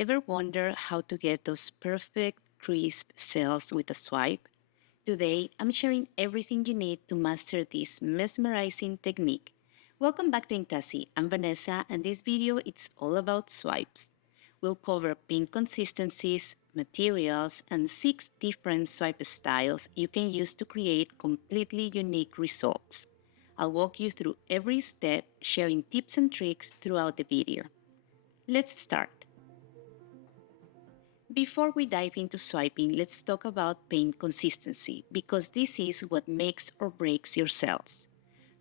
Ever wonder how to get those perfect, crisp cells with a swipe? Today, I'm sharing everything you need to master this mesmerizing technique. Welcome back to Inktasy. I'm Vanessa, and this video it's all about swipes. We'll cover pink consistencies, materials, and 6 different swipe styles you can use to create completely unique results. I'll walk you through every step, sharing tips and tricks throughout the video. Let's start. Before we dive into swiping, let's talk about paint consistency, because this is what makes or breaks your cells.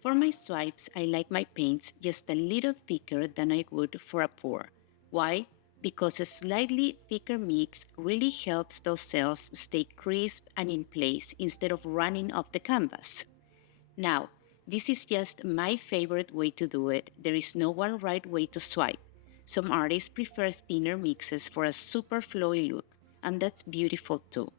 For my swipes, I like my paints just a little thicker than I would for a pour. Why? Because a slightly thicker mix really helps those cells stay crisp and in place instead of running off the canvas. Now, this is just my favorite way to do it. There is no one right way to swipe. Some artists prefer thinner mixes for a super flowy look, and that's beautiful too.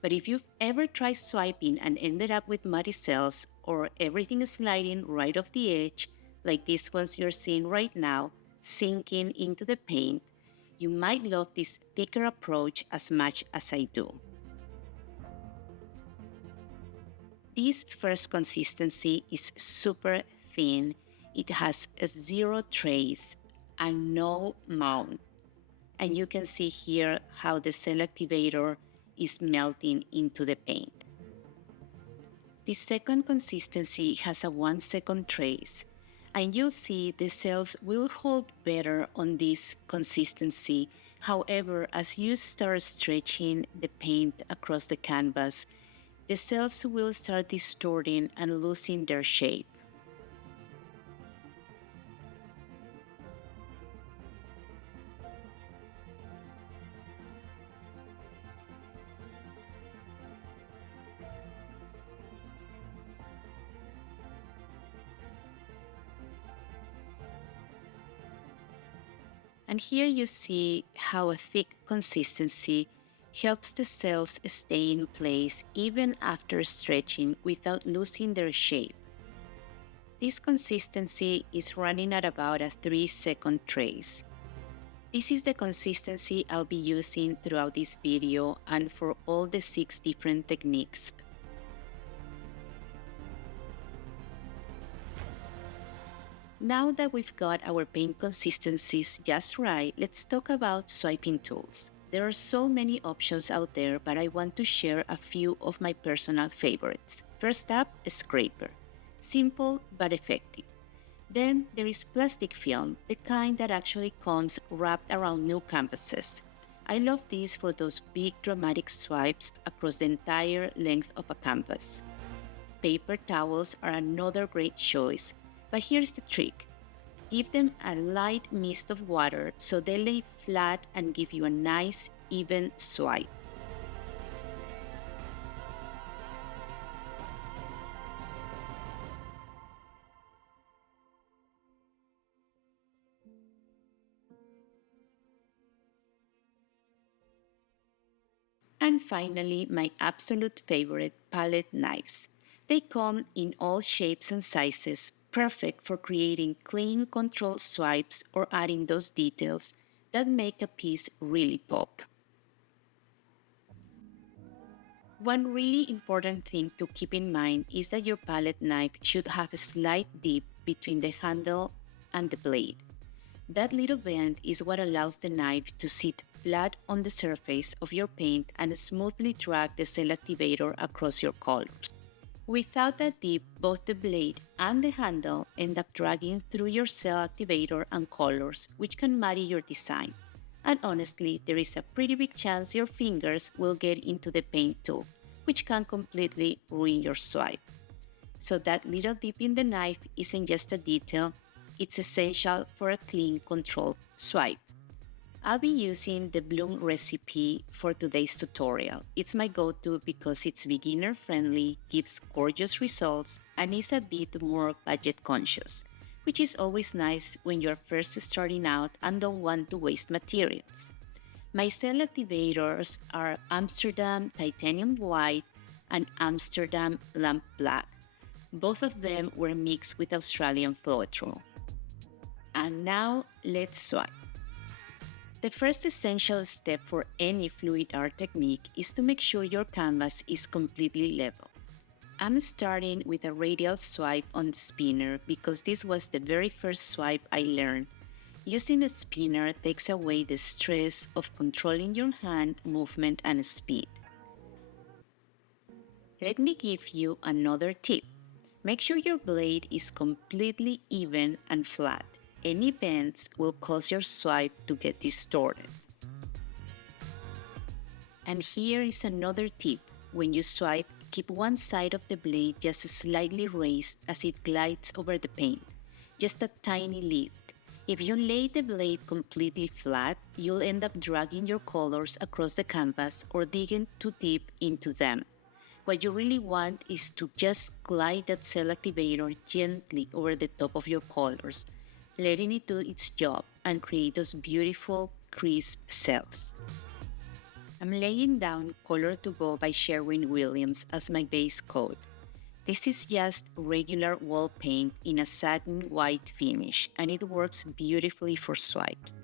But if you've ever tried swiping and ended up with muddy cells or everything sliding right off the edge, like these ones you're seeing right now, sinking into the paint, you might love this thicker approach as much as I do. This first consistency is super thin. It has a zero trace and no mount. And you can see here how the cell activator is melting into the paint. The second consistency has a 1 second trace, and you'll see the cells will hold better on this consistency. However, as you start stretching the paint across the canvas, the cells will start distorting and losing their shape. And here you see how a thick consistency helps the cells stay in place even after stretching without losing their shape. This consistency is running at about a 3 second trace. This is the consistency I'll be using throughout this video and for all the 6 different techniques. Now that we've got our paint consistencies just right, let's talk about swiping tools. There are so many options out there, but I want to share a few of my personal favorites. First up, a scraper. Simple but effective. Then there is plastic film, the kind that actually comes wrapped around new canvases. I love these for those big dramatic swipes across the entire length of a canvas. Paper towels are another great choice, but here's the trick. Give them a light mist of water so they lay flat and give you a nice, even swipe. And finally, my absolute favorite, palette knives. They come in all shapes and sizes, perfect for creating clean, controlled swipes or adding those details that make a piece really pop. One really important thing to keep in mind is that your palette knife should have a slight dip between the handle and the blade. That little bend is what allows the knife to sit flat on the surface of your paint and smoothly drag the cell activator across your colors. Without that dip, both the blade and the handle end up dragging through your cell activator and colors, which can muddy your design. And honestly, there is a pretty big chance your fingers will get into the paint too, which can completely ruin your swipe. So that little dip in the knife isn't just a detail, it's essential for a clean, controlled swipe. I'll be using the Bloom recipe for today's tutorial. It's my go-to because it's beginner-friendly, gives gorgeous results, and is a bit more budget-conscious, which is always nice when you're first starting out and don't want to waste materials. My cell activators are Amsterdam Titanium White and Amsterdam Lamp Black. Both of them were mixed with Australian Floetrol. And now let's swipe. The first essential step for any fluid art technique is to make sure your canvas is completely level. I'm starting with a radial swipe on the spinner because this was the very first swipe I learned. Using a spinner takes away the stress of controlling your hand movement and speed. Let me give you another tip. Make sure your blade is completely even and flat. Any bends will cause your swipe to get distorted. And here is another tip. When you swipe, keep one side of the blade just slightly raised as it glides over the paint. Just a tiny lift. If you lay the blade completely flat, you'll end up dragging your colors across the canvas or digging too deep into them. What you really want is to just glide that cell activator gently over the top of your colors, letting it do its job and create those beautiful, crisp cells. I'm laying down Color to Go by Sherwin-Williams as my base coat. This is just regular wall paint in a satin white finish, and it works beautifully for swipes.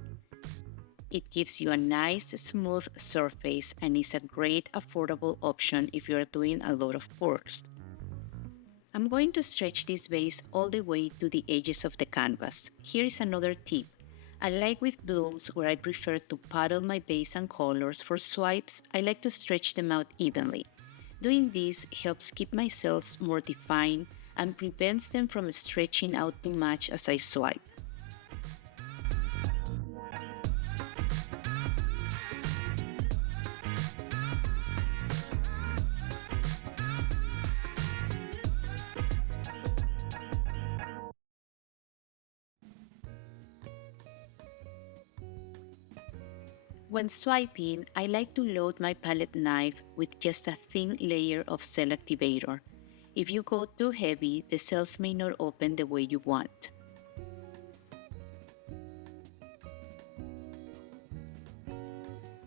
It gives you a nice, smooth surface and is a great, affordable option if you are doing a lot of pours. I'm going to stretch this base all the way to the edges of the canvas. Here is another tip. Unlike with blooms where I prefer to puddle my base and colors, for swipes, I like to stretch them out evenly. Doing this helps keep my cells more defined and prevents them from stretching out too much as I swipe. When swiping, I like to load my palette knife with just a thin layer of cell activator. If you go too heavy, the cells may not open the way you want.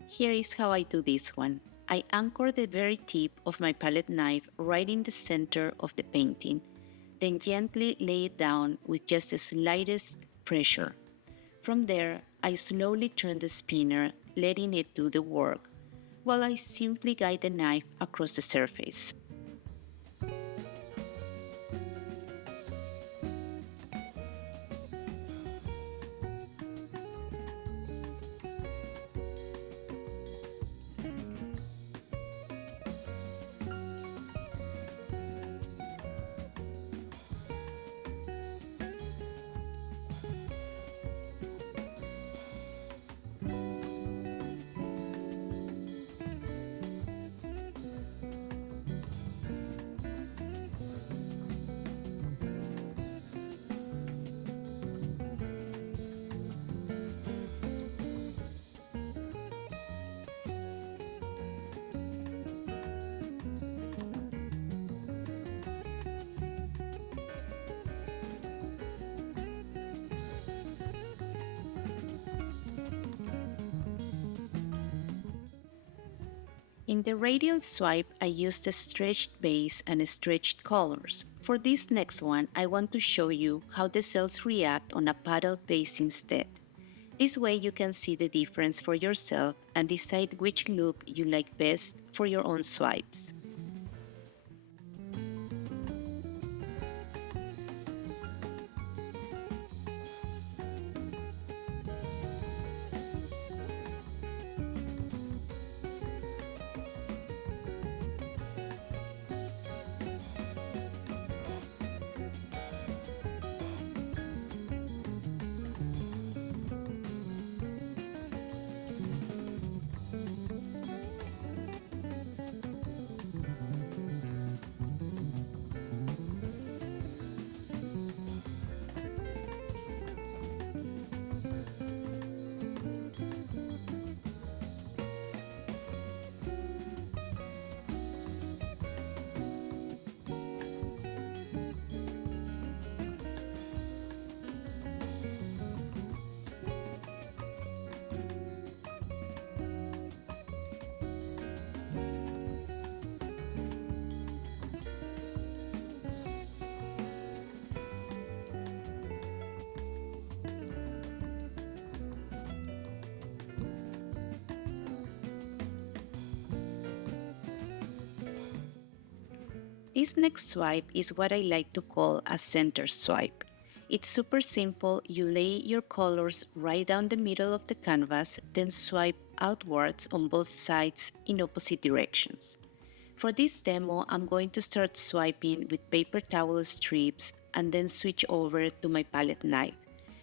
Here is how I do this one. I anchor the very tip of my palette knife right in the center of the painting, then gently lay it down with just the slightest pressure. From there, I slowly turn the spinner, letting it do the work, while I simply guide the knife across the surface. In the Radial Swipe, I used a stretched base and stretched colors. For this next one, I want to show you how the cells react on a puddle base instead. This way you can see the difference for yourself and decide which look you like best for your own swipes. This next swipe is what I like to call a center swipe. It's super simple. You lay your colors right down the middle of the canvas, then swipe outwards on both sides in opposite directions. For this demo, I'm going to start swiping with paper towel strips and then switch over to my palette knife,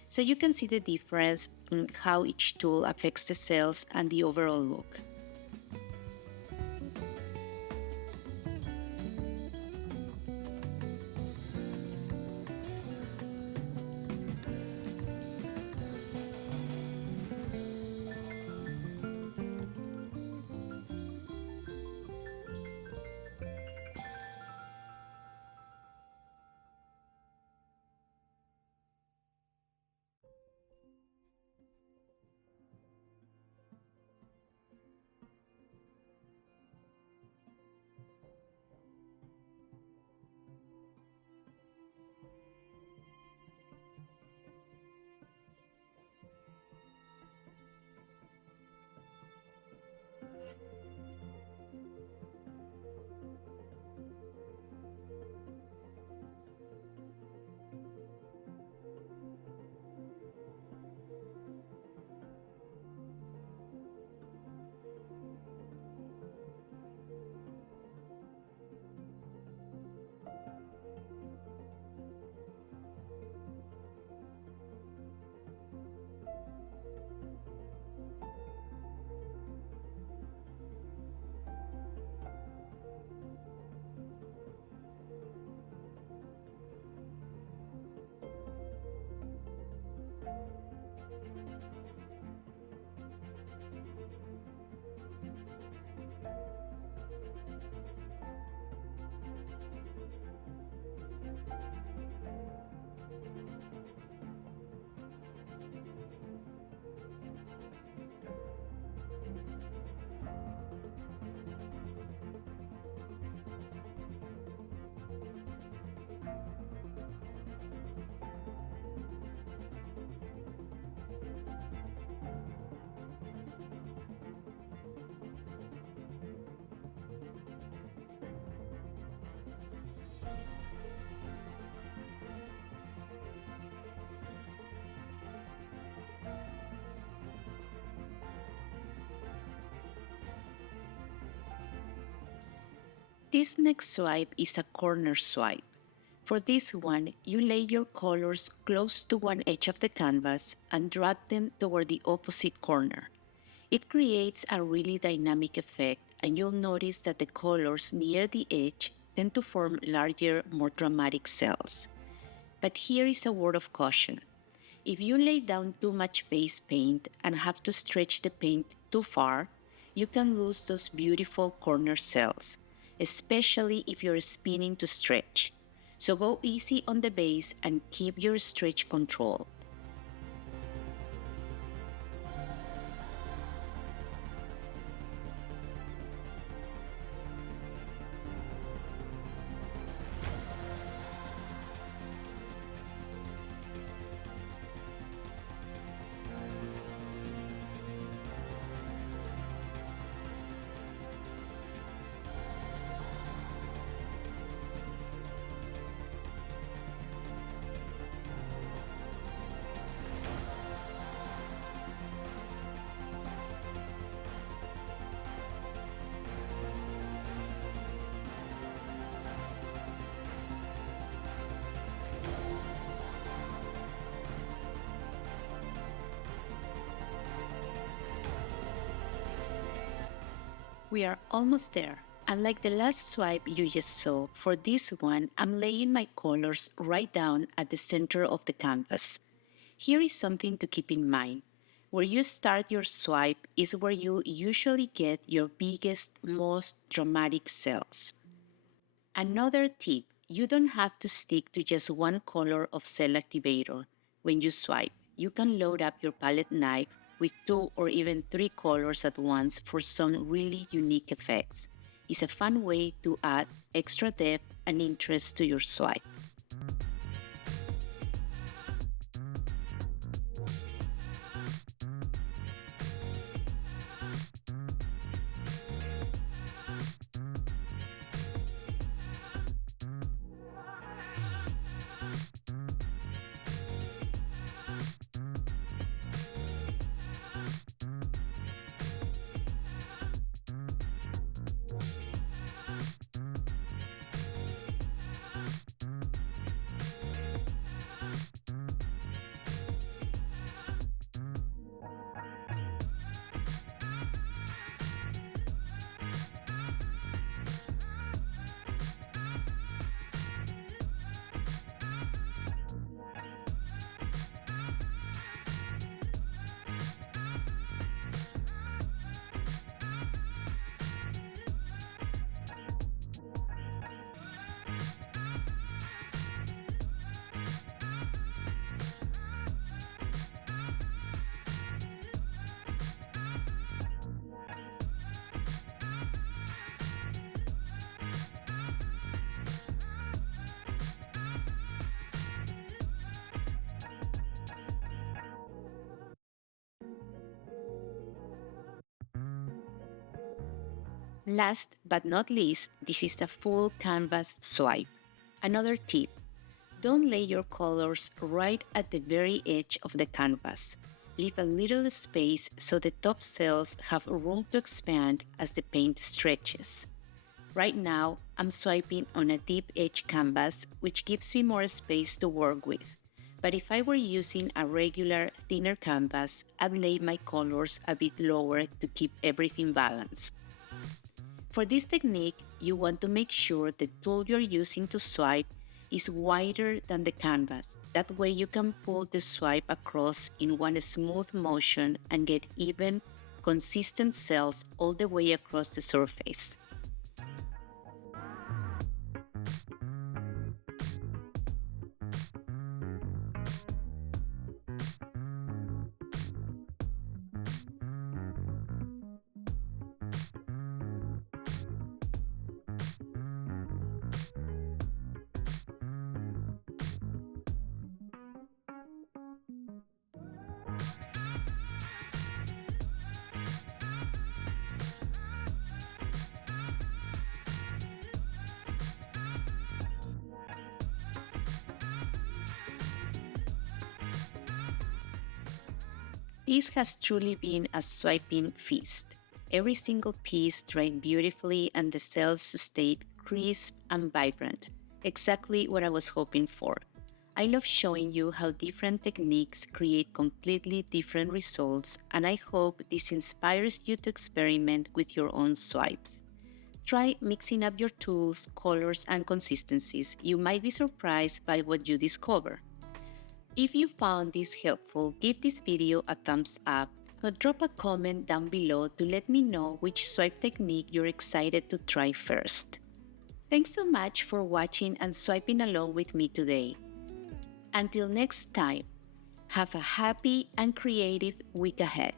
so you can see the difference in how each tool affects the cells and the overall look. This next swipe is a corner swipe. For this one, you lay your colors close to one edge of the canvas and drag them toward the opposite corner. It creates a really dynamic effect, and you'll notice that the colors near the edge tend to form larger, more dramatic cells. But here is a word of caution. If you lay down too much base paint and have to stretch the paint too far, you can lose those beautiful corner cells, especially if you're spinning to stretch. So go easy on the base and keep your stretch controlled. We are almost there. Unlike the last swipe you just saw, for this one, I'm laying my colors right down at the center of the canvas. Here is something to keep in mind. Where you start your swipe is where you'll usually get your biggest, most dramatic cells. Another tip, you don't have to stick to just one color of cell activator. When you swipe, you can load up your palette knife with two or even three colors at once for some really unique effects. It's a fun way to add extra depth and interest to your swipe. Last but not least, this is a full canvas swipe. Another tip: don't lay your colors right at the very edge of the canvas. Leave a little space so the top cells have room to expand as the paint stretches. Right now, I'm swiping on a deep edge canvas, which gives me more space to work with. But if I were using a regular, thinner canvas, I'd lay my colors a bit lower to keep everything balanced. For this technique, you want to make sure the tool you're using to swipe is wider than the canvas. That way you can pull the swipe across in one smooth motion and get even, consistent cells all the way across the surface. This has truly been a swiping feast. Every single piece dried beautifully and the cells stayed crisp and vibrant, exactly what I was hoping for. I love showing you how different techniques create completely different results, and I hope this inspires you to experiment with your own swipes. Try mixing up your tools, colors, and consistencies. You might be surprised by what you discover. If you found this helpful, give this video a thumbs up or drop a comment down below to let me know which swipe technique you're excited to try first. Thanks so much for watching and swiping along with me today. Until next time, have a happy and creative week ahead.